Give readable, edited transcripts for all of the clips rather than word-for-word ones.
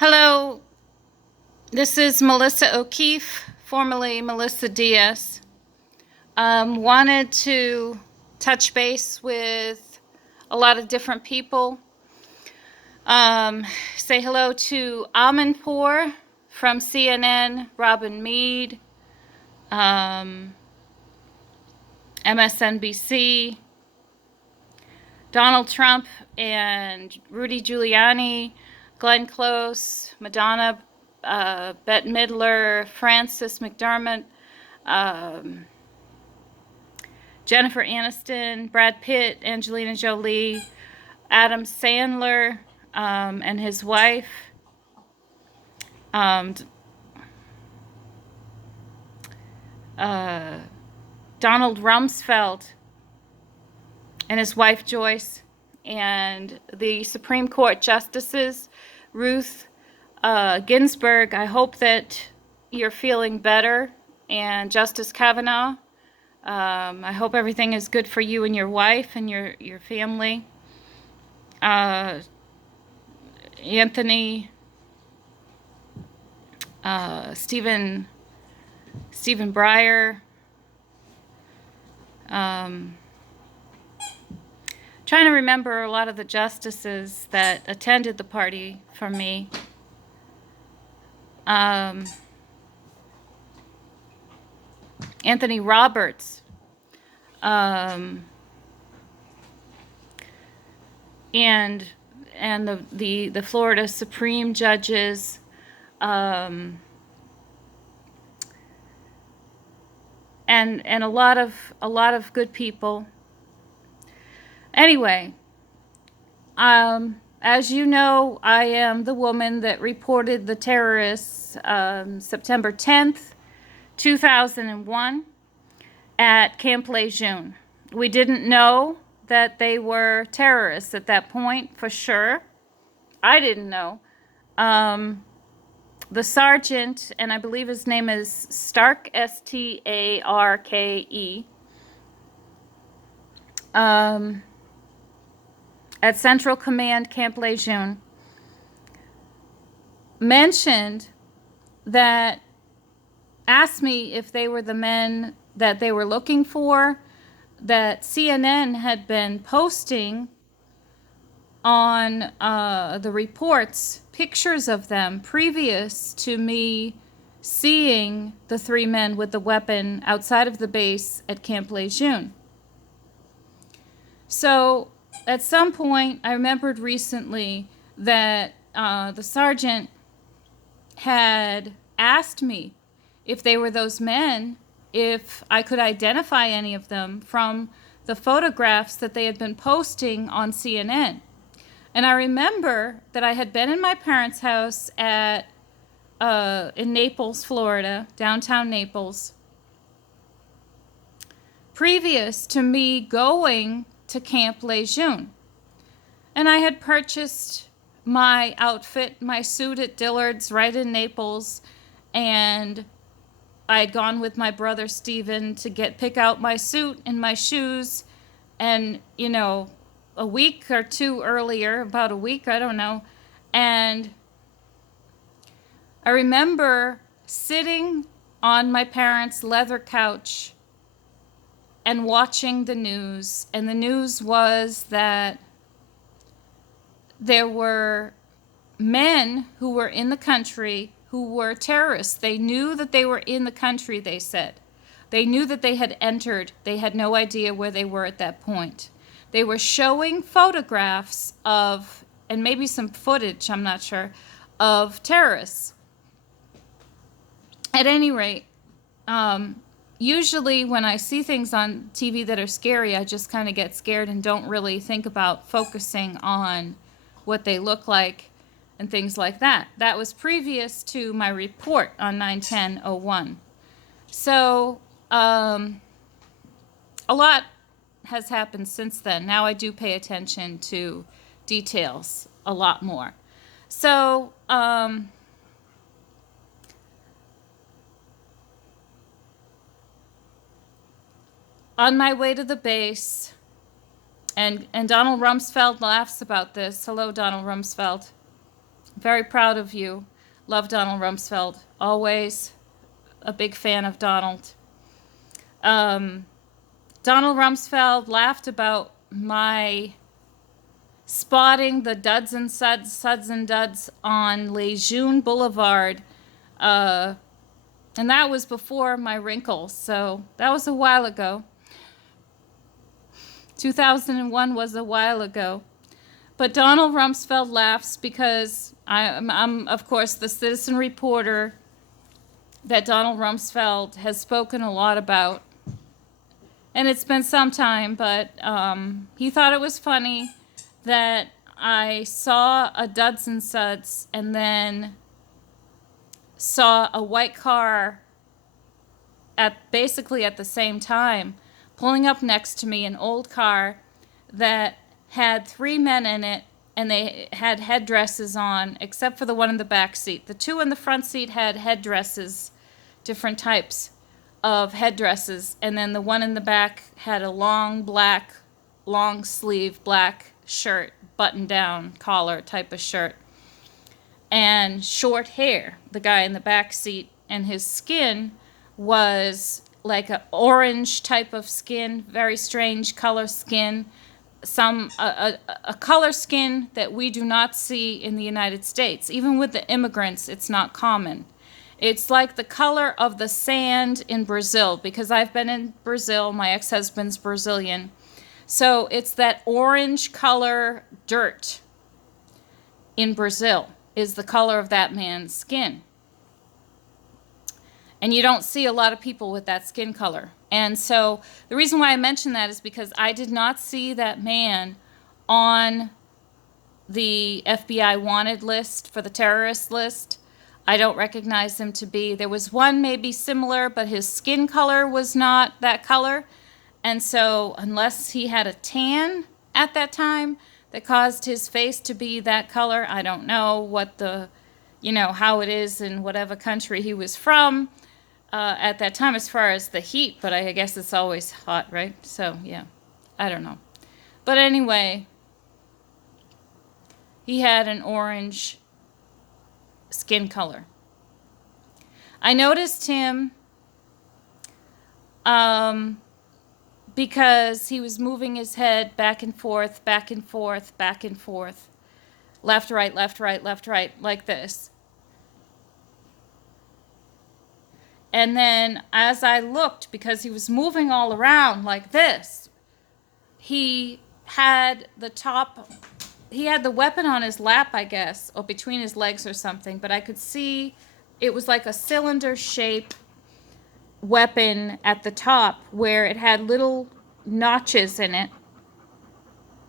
Hello, this is Melissa O'Keefe, formerly Melissa Diaz. Wanted to touch base with a lot of different people. Say hello to Amanpour from CNN, Robin Meade, MSNBC, Donald Trump and Rudy Giuliani, Glenn Close, Madonna, Bette Midler, Frances McDermott, um, Jennifer Aniston, Brad Pitt, Angelina Jolie, Adam Sandler, and his wife, um, uh, Donald Rumsfeld and his wife Joyce, and the Supreme Court Justices, Ruth Ginsburg. I hope that you're feeling better, and Justice Kavanaugh. I hope everything is good for you and your wife and your family. Uh, Anthony, Stephen Breyer. Um, Trying to remember a lot of the justices that attended the party for me. Anthony Roberts, um, and the Florida Supreme judges, um, and a lot of good people. Anyway, as you know, I am the woman that reported the terrorists September 10th, 2001 at Camp Lejeune. We didn't know that they were terrorists at that point, for sure. I didn't know. The sergeant, and I believe his name is Starke, Starke, at Central Command Camp Lejeune, mentioned that, asked me if they were the men that they were looking for, that CNN had been posting on the reports pictures of them previous to me seeing the three men with the weapon outside of the base at Camp Lejeune. So at some point, I remembered recently that the sergeant had asked me if they were those men, if I could identify any of them from the photographs that they had been posting on CNN. And I remember that I had been in my parents' house in Naples, Florida, downtown Naples, previous to me going to Camp Lejeune. And I had purchased my outfit, my suit at Dillard's right in Naples, and I had gone with my brother Stephen to pick out my suit and my shoes, and a week or two earlier, about a week, I don't know, and I remember sitting on my parents' leather couch and watching the news, and the news was that there were men who were in the country who were terrorists. They knew that they were in the country, they said. They knew that they had entered. They had no idea where they were at that point. They were showing photographs of, and maybe some footage, I'm not sure, of terrorists. At any rate, usually when I see things on TV that are scary, I just kind of get scared and don't really think about focusing on what they look like and things like that. That was previous to my report on 9/10/01. So a lot has happened since then. Now I do pay attention to details a lot more. So on my way to the base, and Donald Rumsfeld laughs about this. Hello, Donald Rumsfeld. Very proud of you. Love Donald Rumsfeld. Always a big fan of Donald. Um, Donald Rumsfeld laughed about my spotting the duds and suds and duds on Lejeune Boulevard. Uh, and that was before my wrinkles, so that was a while ago. 2001 was a while ago. But Donald Rumsfeld laughs because I'm, of course, the citizen reporter that Donald Rumsfeld has spoken a lot about. And it's been some time, but he thought it was funny that I saw a duds and suds and then saw a white car basically at the same time pulling up next to me, an old car that had 3 men in it, and they had headdresses on, except for the one in the back seat. The 2 in the front seat had headdresses, different types of headdresses, and then the one in the back had a long black, long sleeve black shirt, button down collar type of shirt, and short hair, the guy in the back seat, and his skin was like an orange type of skin, very strange color skin, a color skin that we do not see in the United States. Even with the immigrants, it's not common. It's like the color of the sand in Brazil, because I've been in Brazil. My ex-husband's Brazilian. So it's that orange color dirt in Brazil is the color of that man's skin. And you don't see a lot of people with that skin color. And so the reason why I mention that is because I did not see that man on the FBI wanted list for the terrorist list. I don't recognize him to be. There was one maybe similar, but his skin color was not that color. And so unless he had a tan at that time that caused his face to be that color, I don't know what how it is in whatever country he was from at that time as far as the heat, but I guess it's always hot, right? So, yeah, I don't know. But anyway, he had an orange skin color. I noticed him because he was moving his head back and forth, back and forth, back and forth, left, right, left, right, left, right, like this. And then as I looked, because he was moving all around like this, he had the weapon on his lap, I guess, or between his legs or something, but I could see it was like a cylinder shape weapon at the top where it had little notches in it.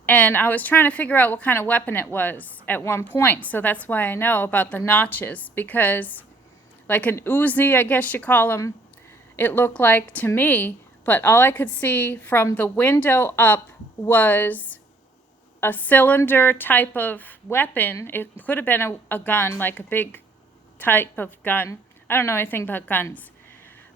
And I was trying to figure out what kind of weapon it was at one point, so that's why I know about the notches, because like an Uzi, I guess you call them, it looked like to me, but all I could see from the window up was a cylinder type of weapon. It could have been a gun, like a big type of gun. I don't know anything about guns.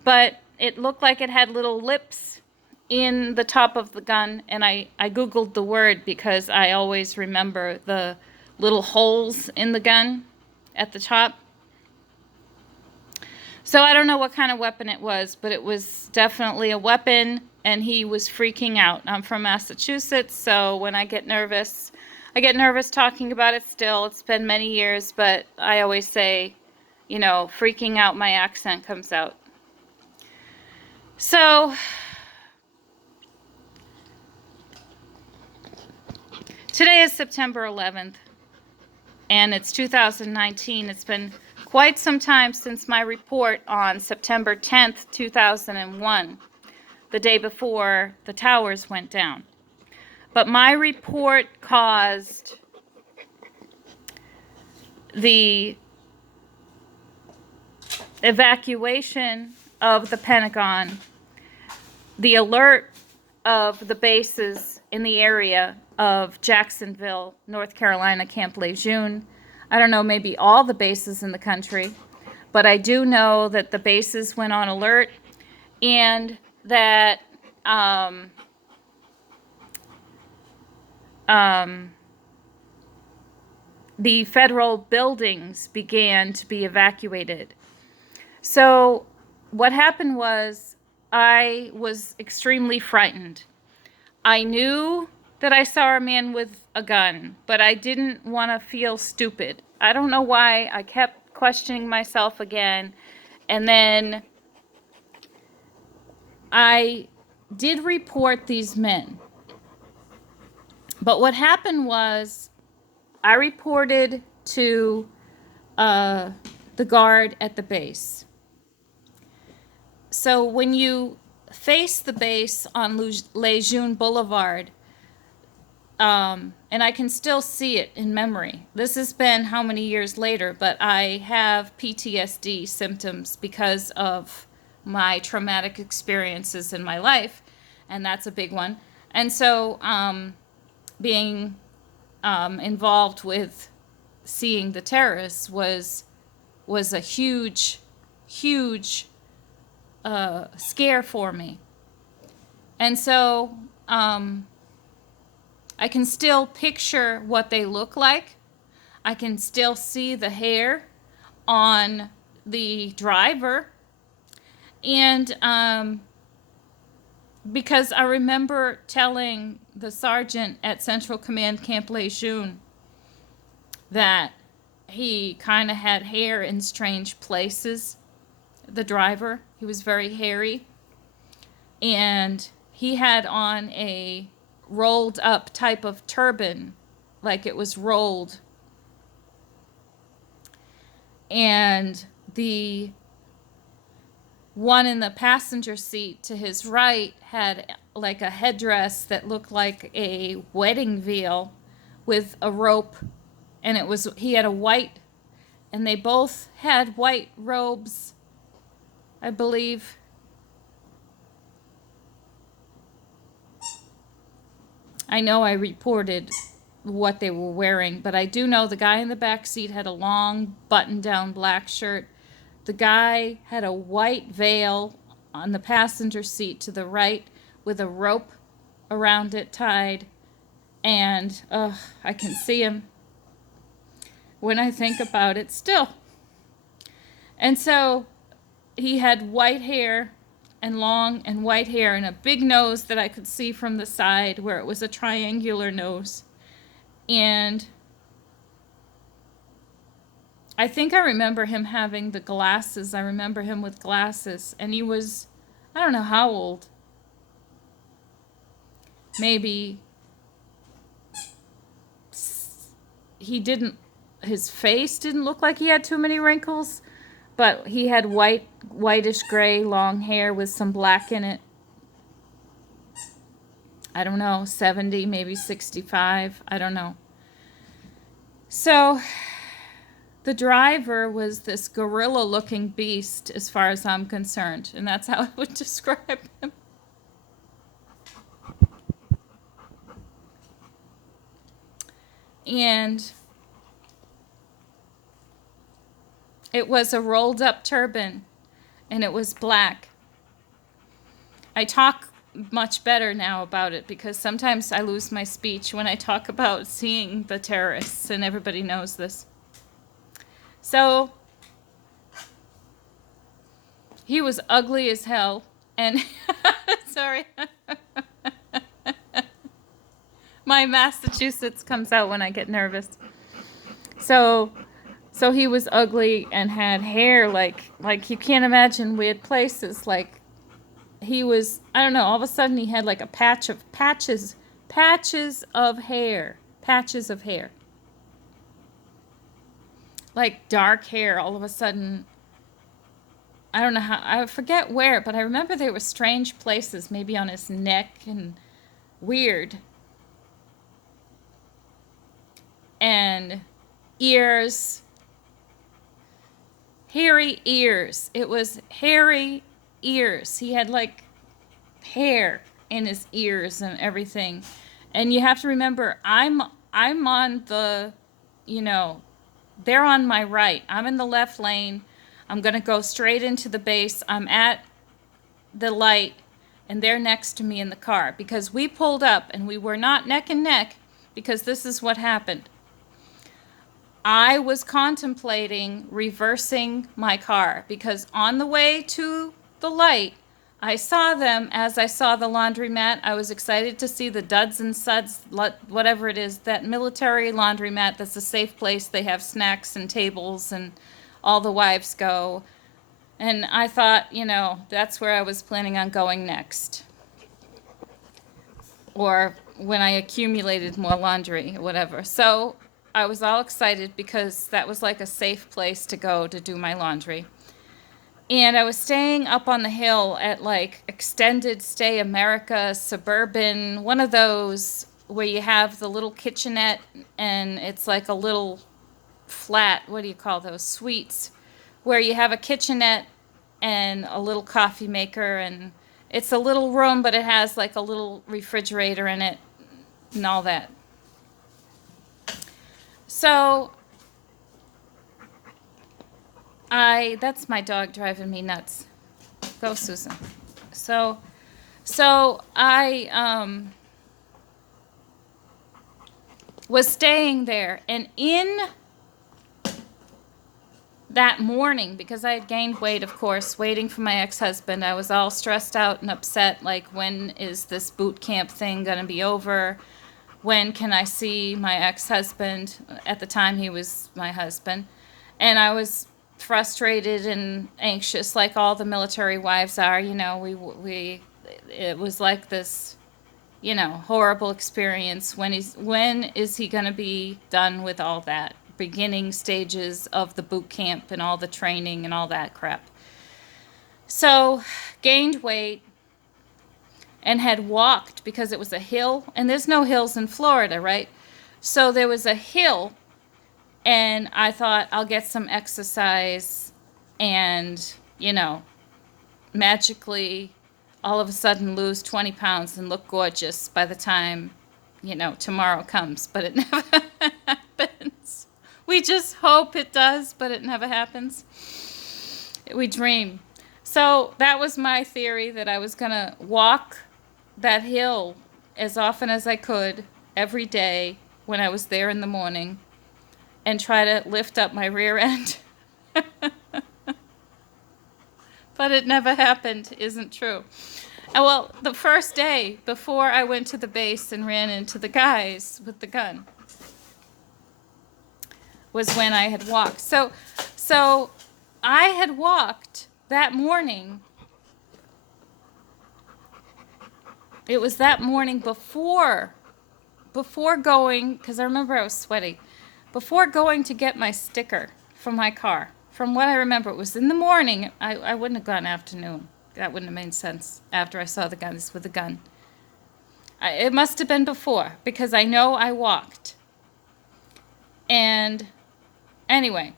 But it looked like it had little lips in the top of the gun, and I Googled the word because I always remember the little holes in the gun at the top. So I don't know what kind of weapon it was, but it was definitely a weapon, and he was freaking out. I'm from Massachusetts, so when I get nervous talking about it still. It's been many years, but I always say, freaking out, my accent comes out. So today is September 11th, and it's 2019. It's been quite some time since my report on September 10th, 2001, the day before the towers went down. But my report caused the evacuation of the Pentagon, the alert of the bases in the area of Jacksonville, North Carolina, Camp Lejeune. I don't know, maybe all the bases in the country, but I do know that the bases went on alert, and that the federal buildings began to be evacuated. So what happened was I was extremely frightened. I knew that I saw a man with a gun, but I didn't want to feel stupid. I don't know why. I kept questioning myself again. And then I did report these men. But what happened was I reported to the guard at the base. So when you face the base on Lejeune Boulevard, and I can still see it in memory. This has been how many years later, but I have PTSD symptoms because of my traumatic experiences in my life, and that's a big one. And so, being involved with seeing the terrorists was a huge, huge scare for me. And so, I can still picture what they look like. I can still see the hair on the driver. And because I remember telling the sergeant at Central Command Camp Lejeune that he kind of had hair in strange places. The driver, he was very hairy. And he had on a rolled up type of turban, like it was rolled. And the one in the passenger seat to his right had like a headdress that looked like a wedding veil with a rope, and he had a white, and they both had white robes, I believe. I know I reported what they were wearing, but I do know the guy in the back seat had a long button-down black shirt. The guy had a white veil on the passenger seat to the right with a rope around it tied, and I can see him when I think about it still. And so he had white hair and long and white hair and a big nose that I could see from the side where it was a triangular nose. And I think I remember him having the glasses. I remember him with glasses. And he was, I don't know how old. Maybe his face didn't look like he had too many wrinkles, but he had whitish gray long hair with some black in it. I don't know, 70, maybe 65. I don't know. So the driver was this gorilla-looking beast as far as I'm concerned, and that's how I would describe him. And it was a rolled-up turban, and it was black. I talk much better now about it because sometimes I lose my speech when I talk about seeing the terrorists, and everybody knows this. So he was ugly as hell, and sorry. My Massachusetts comes out when I get nervous. So he was ugly and had hair like you can't imagine weird places. Like he was, I don't know, all of a sudden he had like a patches of hair. Like dark hair all of a sudden. I don't know how, I forget where, but I remember there were strange places, maybe on his neck and weird. And ears. Hairy ears. It was hairy ears. He had like hair in his ears and everything. And you have to remember, I'm on the, they're on my right. I'm in the left lane. I'm going to go straight into the base. I'm at the light, and they're next to me in the car because we pulled up and we were not neck and neck because this is what happened. I was contemplating reversing my car because on the way to the light, I saw them as I saw the laundromat. I was excited to see the Duds and Suds, whatever it is, that military laundromat that's a safe place. They have snacks and tables and all the wives go. And I thought, that's where I was planning on going next. Or when I accumulated more laundry or whatever. So I was all excited because that was like a safe place to go to do my laundry. And I was staying up on the hill at like Extended Stay America, Suburban, one of those where you have the little kitchenette and it's like a little flat, what do you call those, suites, where you have a kitchenette and a little coffee maker, and it's a little room, but it has like a little refrigerator in it and all that. So that's my dog driving me nuts. Go, Susan. So I was staying there, and in that morning, because I had gained weight, of course, waiting for my ex-husband, I was all stressed out and upset, like, when is this boot camp thing going to be over? When can I see my ex-husband? At the time, he was my husband. And I was frustrated and anxious, like all the military wives are. It was like this, horrible experience. When is he going to be done with all that? Beginning stages of the boot camp and all the training and all that crap. So, gained weight and had walked because it was a hill, and there's no hills in Florida, right? So there was a hill, and I thought I'll get some exercise and, magically all of a sudden lose 20 pounds and look gorgeous by the time, tomorrow comes. But it never happens. We just hope it does, but it never happens. We dream. So that was my theory, that I was going to walk that hill as often as I could every day when I was there in the morning and try to lift up my rear end. But it never happened, isn't true. And well, the first day before I went to the base and ran into the guys with the gun was when I had walked. So I had walked that morning. It was that morning before going, because I remember I was sweaty, before going to get my sticker from my car. From what I remember, it was in the morning. I wouldn't have gone afternoon. That wouldn't have made sense after I saw the guys with the gun. It must have been before, because I know I walked. And anyway,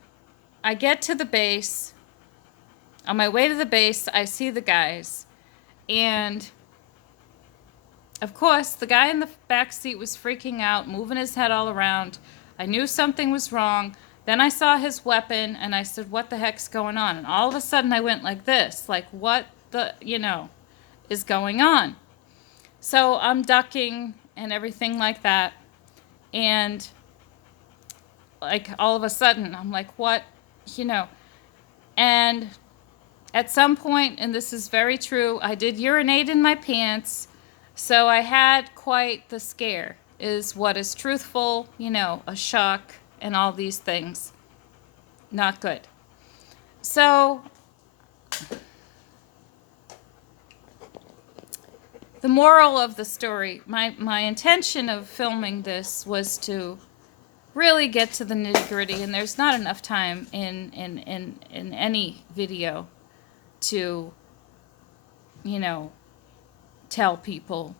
I get to the base. On my way to the base, I see the guys. And of course, the guy in the back seat was freaking out, moving his head all around. I knew something was wrong. Then I saw his weapon, and I said, what the heck's going on? And all of a sudden, I went like this, like, what the, is going on? So I'm ducking and everything like that. And, like, all of a sudden, I'm like, what, And at some point, and this is very true, I did urinate in my pants. So I had quite the scare, is what is truthful, a shock and all these things. Not good. So the moral of the story, my intention of filming this was to really get to the nitty-gritty, and there's not enough time in any video to, tell people.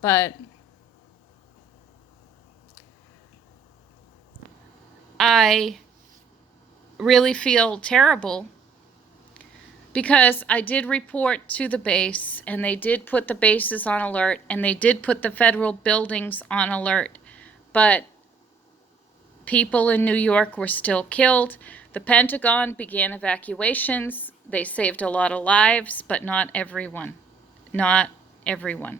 But I really feel terrible because I did report to the base, and they did put the bases on alert, and they did put the federal buildings on alert, but people in New York were still killed. The Pentagon began evacuations. They saved a lot of lives, but not everyone. Not everyone.